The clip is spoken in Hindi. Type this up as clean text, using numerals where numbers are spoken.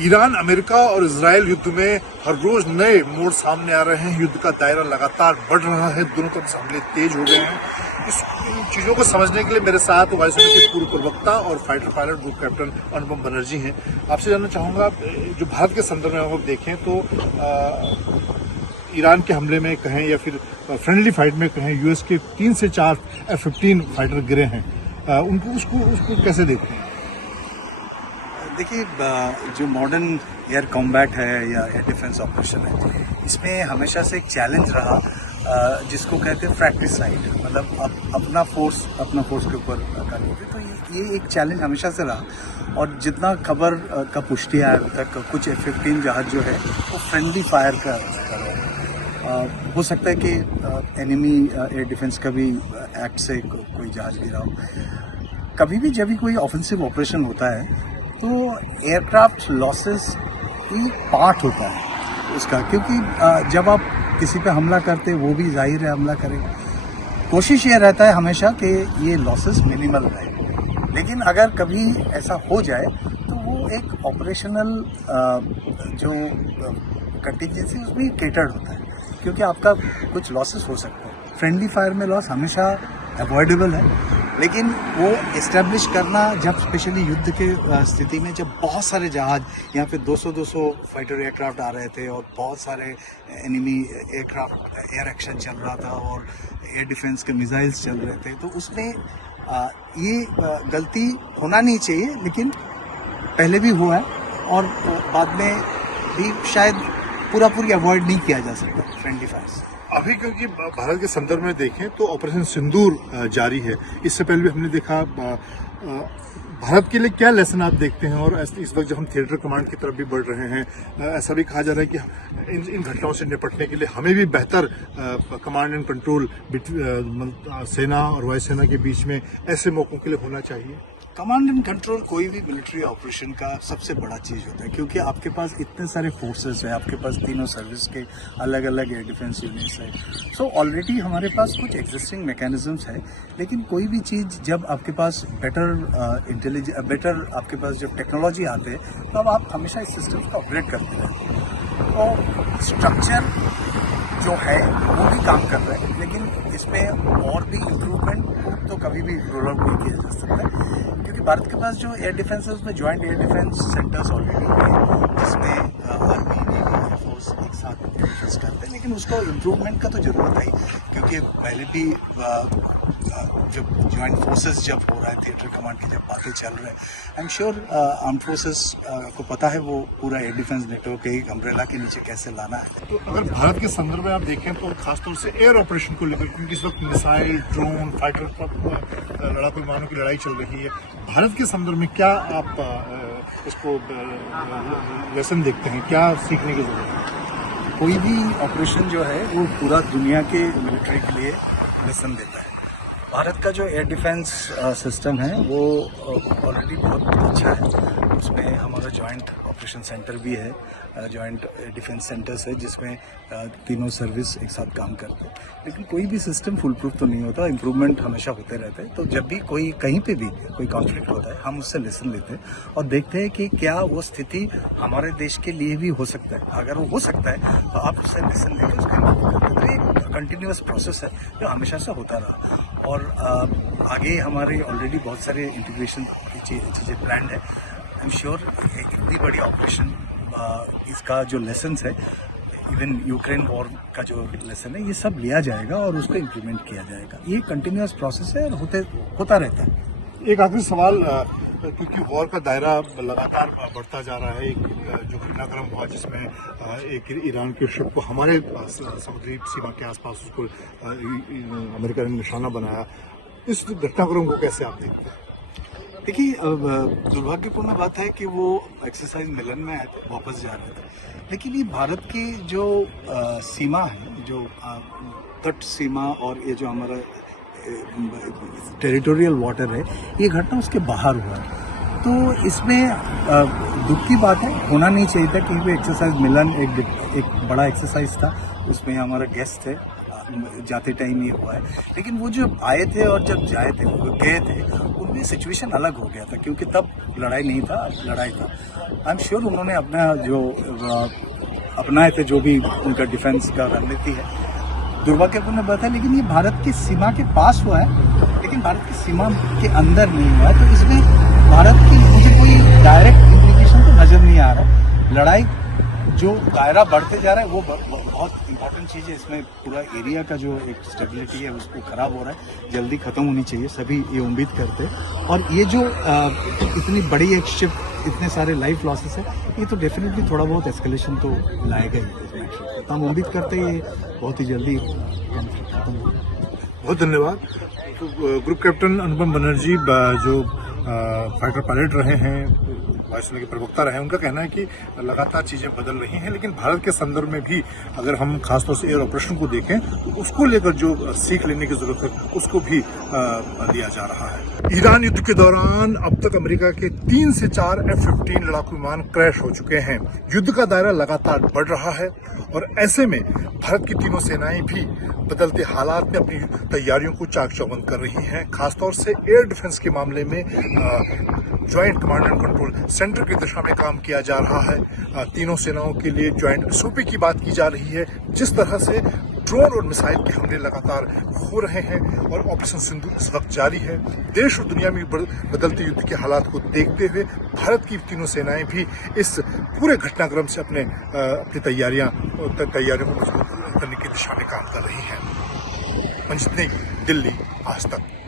ईरान, अमेरिका और इजराइल युद्ध में हर रोज नए मोड़ सामने आ रहे हैं। युद्ध का दायरा लगातार बढ़ रहा है, दोनों तरफ से हमले तेज हो गए हैं। इन चीजों को समझने के लिए मेरे साथ वायुसेना के पूर्व प्रवक्ता और फाइटर पायलट ग्रुप कैप्टन अनुपम बनर्जी हैं। आपसे जानना चाहूंगा, जो भारत के संदर्भ में आप देखें तो ईरान के हमले में कहें या फिर फ्रेंडली फाइट में कहें, यूएस के 3 से 4 F-15 फाइटर गिरे हैं, उनको उसको कैसे देखते हैं? देखिए, जो मॉडर्न एयर कॉम्बैट है या एयर डिफेंस ऑपरेशन है, इसमें हमेशा से एक चैलेंज रहा जिसको कहते हैं फ्रैक्टिसाइड, मतलब अपना फोर्स के ऊपर करनी थी। तो ये एक चैलेंज हमेशा से रहा। और जितना खबर का पुष्टि है अभी तक, कुछ F-15 जहाज जो है वो फ्रेंडली फायर का हो सकता है कि एनिमी एयर डिफेंस का भी एक्ट से कोई जहाज गिरा हो। कभी भी जब भी कोई ऑफेंसिव ऑपरेशन होता है तो एयरक्राफ्ट लॉसेस एक पार्ट होता है उसका, क्योंकि जब आप किसी पे हमला करते वो भी जाहिर है हमला करेगा। कोशिश ये रहता है हमेशा कि ये लॉसेस मिनिमल रहे, लेकिन अगर कभी ऐसा हो जाए तो वो एक ऑपरेशनल जो कंटिजेंसी उसमें केटर्ड होता है, क्योंकि आपका कुछ लॉसेस हो सकते हैं। फ्रेंडली फायर में लॉस हमेशा अवॉइडेबल है, लेकिन वो इस्टेब्लिश करना, जब स्पेशली युद्ध के स्थिति में जब बहुत सारे जहाज यहाँ पे 200 फाइटर एयरक्राफ्ट आ रहे थे और बहुत सारे एनिमी एयरक्राफ्ट एयर एक्शन चल रहा था और एयर डिफेंस के मिसाइल्स चल रहे थे, तो उसमें ये गलती होना नहीं चाहिए, लेकिन पहले भी हुआ है और बाद में भी शायद पूरी अवॉइड नहीं किया जा सकता फ्रेंडली फायर से। अभी क्योंकि भारत के संदर्भ में देखें तो ऑपरेशन सिंदूर जारी है, इससे पहले भी हमने देखा। भारत के लिए क्या लेसन आप देखते हैं? और इस वक्त जब हम थिएटर कमांड की तरफ भी बढ़ रहे हैं, ऐसा भी कहा जा रहा है कि इन घटनाओं से निपटने के लिए हमें भी बेहतर कमांड एंड कंट्रोल सेना और वायुसेना के बीच में ऐसे मौकों के लिए होना चाहिए। कमांड एंड कंट्रोल कोई भी मिलिट्री ऑपरेशन का सबसे बड़ा चीज होता है, क्योंकि आपके पास इतने सारे फोर्सेस है, आपके पास तीनों सर्विस के अलग अलग एयर डिफेंस यूनिट्स है। सो ऑलरेडी हमारे पास कुछ एग्जिस्टिंग मैकेनिज्म्स है, लेकिन कोई भी चीज जब आपके पास बेटर आपके पास जब टेक्नोलॉजी आते हैं तो अब आप हमेशा इस सिस्टम को अपग्रेड करते रहते हैं। तो स्ट्रक्चर जो है वो भी काम कर रहा है, लेकिन इसमें और भी इम्प्रूवमेंट तो कभी भी रोल आउट नहीं किया जा सकता, क्योंकि भारत के पास जो एयर डिफेंस है उसमें joint air defence centres already हैं, जिसमें आर्मी नेवी एयरफोर्स एक साथ इन्वेस्ट करते हैं। लेकिन उसको इम्प्रूवमेंट का तो जरूरत है, क्योंकि पहले भी जब ज्वाइंट फोर्सेस जब हो रहा है, थिएटर कमांड की जब बातें चल रहे हैं, I am sure arm forces को पता है वो पूरा एयर डिफेंस नेटवर्क के एक अम्ब्रेला के नीचे कैसे लाना है। तो अगर भारत के संदर्भ में आप देखें तो खासतौर से एयर ऑपरेशन को लेकर, क्योंकि इस वक्त मिसाइल, ड्रोन, फाइटर लड़ाकू विमानों की लड़ाई चल रही है, भारत के संदर्भ में क्या आप इसको लेसन देखते हैं, क्या सीखने की जरूरत है? कोई भी ऑपरेशन जो है वो पूरा दुनिया के मिलिट्री के लिए लेसन देता है। भारत का जो एयर डिफेंस सिस्टम है वो ऑलरेडी बहुत अच्छा है। उसमें हमारा जॉइंट ऑपरेशन सेंटर भी है, जॉइंट डिफेंस सेंटर्स है, जिसमें तीनों सर्विस एक साथ काम करते हैं। लेकिन कोई भी सिस्टम फुल प्रूफ तो नहीं होता, इम्प्रूवमेंट हमेशा होते रहते हैं। तो जब भी कोई कहीं पे भी कोई कॉन्फ्लिक्ट होता है, हम उससे लेसन लेते हैं और देखते हैं कि क्या वो स्थिति हमारे देश के लिए भी हो सकता है। अगर वो हो सकता है तो आप उससे लेसन लेकर उसका इम्प्रूव करते हैं। तो एक कंटिन्यूअस प्रोसेस है जो हमेशा से होता रहा, और आगे हमारे ऑलरेडी बहुत सारे इंटीग्रेशन की चीज़ें प्लान्ड है। आई एम श्योर इतनी बड़ी ऑपरेशन, इसका जो लेसन्स है, इवन यूक्रेन वॉर का जो लेसन है, ये सब लिया जाएगा और उसको इम्प्लीमेंट किया जाएगा। ये कंटिन्यूअस प्रोसेस है और होता रहता है। एक आखिरी सवाल, क्योंकि वॉर का दायरा लगातार बढ़ता जा रहा है, एक जो घटनाक्रम हुआ जिसमें एक ईरान के शिप को हमारे समुद्री सीमा के आसपास उसको अमेरिका ने निशाना बनाया, इस घटनाक्रम को कैसे आप देखते हैं? देखिए, दुर्भाग्यपूर्ण बात है कि वो एक्सरसाइज मिलन में वापस जा रहे थे, लेकिन ये भारत की जो सीमा है, जो तट सीमा और ये जो हमारा टेरिटोरियल वाटर है, ये घटना उसके बाहर हुआ है। तो इसमें दुख की बात है, होना नहीं चाहिए था, क्योंकि एक्सरसाइज मिलन एक बड़ा एक्सरसाइज था। उसमें हमारा गेस्ट थे जाते टाइम ये हुआ है, लेकिन वो जो आए थे और जब गए थे उनमें सिचुएशन अलग हो गया था, क्योंकि तब लड़ाई नहीं था, अब लड़ाई था। आई एम श्योर उन्होंने अपना जो अपनाए थे, जो भी उनका डिफेंस का रणनीति है, दुर्भाग्यपूर्ण बात है, लेकिन ये भारत की सीमा के पास हुआ है, लेकिन भारत की सीमा के अंदर नहीं हुआ है। तो इसमें भारत की मुझे कोई डायरेक्ट इम्प्लीकेशन तो नजर नहीं आ रहा। लड़ाई जो दायरा बढ़ते जा रहा है वो बहुत इंपॉर्टेंट चीज़ है। इसमें पूरा एरिया का जो एक स्टेबिलिटी है उसको खराब हो रहा है, जल्दी खत्म होनी चाहिए, सभी ये उम्मीद करते हैं। और ये जो इतनी बड़ी एक शिफ्ट, इतने सारे लाइफ लॉसेस है, ये तो डेफिनेटली थोड़ा बहुत एस्केलेशन तो लाएगा ही। तो हम उम्मीद करते हैं ये बहुत ही जल्दी खत्म हो। बहुत धन्यवाद। तो ग्रुप कैप्टन अनुपम बनर्जी जो फाइटर पायलट रहे हैं, वायुसेना के प्रवक्ता रहे हैं, उनका कहना है कि लगातार चीजें बदल रही हैं, लेकिन भारत के संदर्भ में भी अगर हम खासतौर से एयर ऑपरेशन को देखें तो उसको लेकर जो सीख लेने की जरूरत है उसको भी दिया जा रहा है। ईरान युद्ध के दौरान अब तक अमेरिका के 3 से 4 F-15 लड़ाकू विमान क्रैश हो चुके हैं। युद्ध का दायरा लगातार बढ़ रहा है और ऐसे में भारत की तीनों सेनाएं भी बदलते हालात में अपनी तैयारियों को चाक चौबंद कर रही हैं। खासतौर से एयर डिफेंस के मामले में joint command and control centre की दिशा में काम किया जा रहा है। तीनों सेनाओं के लिए ज्वाइंट SOP की बात की जा रही है। जिस तरह से ड्रोन और मिसाइल के हमले लगातार हो रहे हैं और ऑपरेशन सिंदूर इस वक्त जारी है, देश और दुनिया में बदलते युद्ध के हालात को देखते हुए भारत की तीनों सेनाएं भी इस पूरे घटनाक्रम से अपनी तैयारियों को मजबूत करने की दिशा में काम कर रही हैं। मंजित नेगी, दिल्ली, आज तक।